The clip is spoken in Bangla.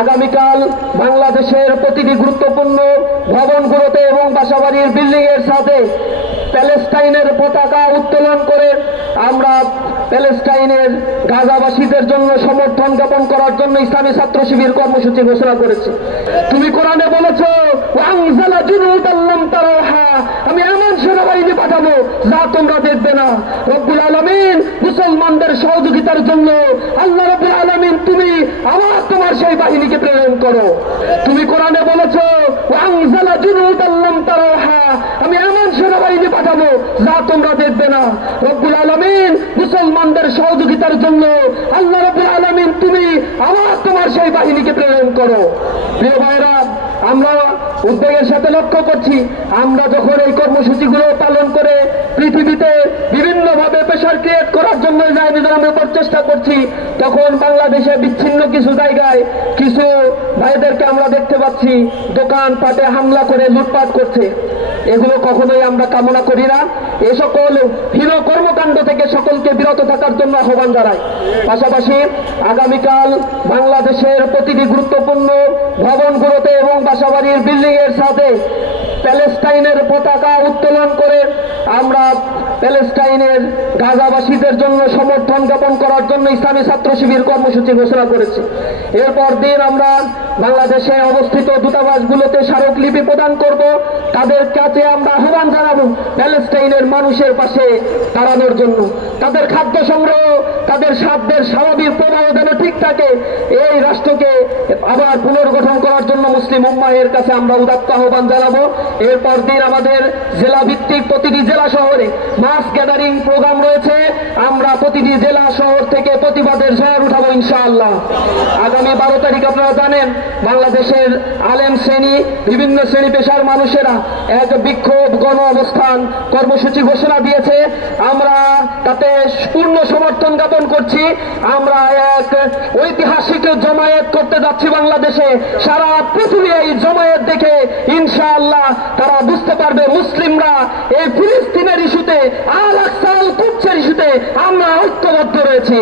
আগামীকাল বাংলাদেশের প্রতিটি গুরুত্বপূর্ণ ভবনগুলোতে এবং বাসাবাড়ির বিল্ডিং এর সাথে প্যালেস্টাইনের পতাকা উত্তোলন করে আমরা প্যালেস্টাইনের গাজাবাসীদের জন্য সমর্থন জ্ঞাপন করার জন্য ইসলামী ছাত্র শিবির কর্মসূচি ঘোষণা করেছি। তুমি কোরআনে বলেছো ওয়ানজালা জুনুদান লাম তারাহা, আমি এমন সেনাবাহিনী পাঠাবো যা তোমরা দেখবে না। রব্বুল আলামিন মুসলমানদের সহযোগিতার জন্য আল্লাহ রব্বুল আলামিন তুমি আবার তোমার সেই বাহিনীকে প্রেরণ করো। তুমি কোরআনে বলেছো ওয়ানজালা জুনুদান লাম তারাহা, আমি এমন সেনাবাহিনী পাঠাবো যা তোমরা দেখবে না। রব্বুল আলামিন মুসলমানদের সহযোগিতার জন্য আল্লাহ রব্বুল আলামিন তুমি আবার তোমার সেই বাহিনীকে প্রেরণ করো। প্রিয় ভাইরা, আমরা উদ্বেগের সাথে লক্ষ্য করছি, আমরা যখন এই কর্মসূচিগুলো পালন করে পৃথিবীতে বিভিন্নভাবে প্রেশার ক্রিয়েট করার জন্য আমরা চেষ্টা করছি, তখন বাংলাদেশে বিচ্ছিন্ন কিছু জায়গায় কিছু ভাইদেরকে আমরা দেখতে পাচ্ছি দোকান পাটে হামলা করে লুটপাট করছে। এগুলো কখনোই আমরা কামনা করি না। এ সকল হীন কর্মকাণ্ড থেকে সকলকে বিরত থাকার জন্য আহ্বান জানাই। পাশাপাশি আগামীকাল বাংলাদেশের প্রতিটি গুরুত্বপূর্ণ ভবনগুলোতে এবং বাসাবাড়ির বিল্ডিং এর সাথে প্যালেস্টাইনের পতাকা উত্তোলন করে আমরা প্যালেস্টাইনের গাজাবাসীদের জন্য সমর্থন জ্ঞাপন করার জন্য ইসলামী ছাত্র শিবির কর্মসূচি ঘোষণা করেছি। এরপর দিন আমরা বাংলাদেশে অবস্থিত দূতাবাসগুলোতে স্মারকলিপি প্রদান করব। তাদের কাছে আমরা আহ্বান জানাবো প্যালেস্টাইনের মানুষের পাশে দাঁড়ানোর জন্য। তাদের খাদ্য সংগ্রহ, তাদের সাধ্যের স্বাভাবিক প্রবাহ যেন ঠিক থাকে, এই রাষ্ট্রকে আবার পুনর্গঠন করার জন্য মুসলিম উম্মাহের কাছে আমরা উদাত্ত আহ্বান জানাবো। এরপর দিন আমাদের জেলা ভিত্তিক প্রতিটি জেলা শহরে মাস গ্যাদারিং প্রোগ্রাম রয়েছে। আমরা প্রতিটি জেলা শহর থেকে প্রতিবাদের ঝড় উঠাবো ইনশাআল্লাহ। আগামী 12 তারিখ আপনারা জানেন বাংলাদেশের আলেম শ্রেণী, বিভিন্ন শ্রেণী পেশার মানুষেরা এক বিক্ষোভ গণ অবস্থান কর্মসূচি ঘোষণা দিয়েছে। আমরা তাতে পূর্ণ সমর্থন জ্ঞাপন করছি। আমরা এক ঐতিহাসিক জমায়েত করতে যাচ্ছি বাংলাদেশে। সারা পৃথিবী এই জমায়েত দেখে ইনশাআল্লাহ তারা বুঝতে পারবে মুসলিমরা এই ফিলিস্তিনের ইস্যুতে, আল আকসা আল কুদসের ইস্যুতে আমরা ঐক্যবদ্ধ রয়েছি।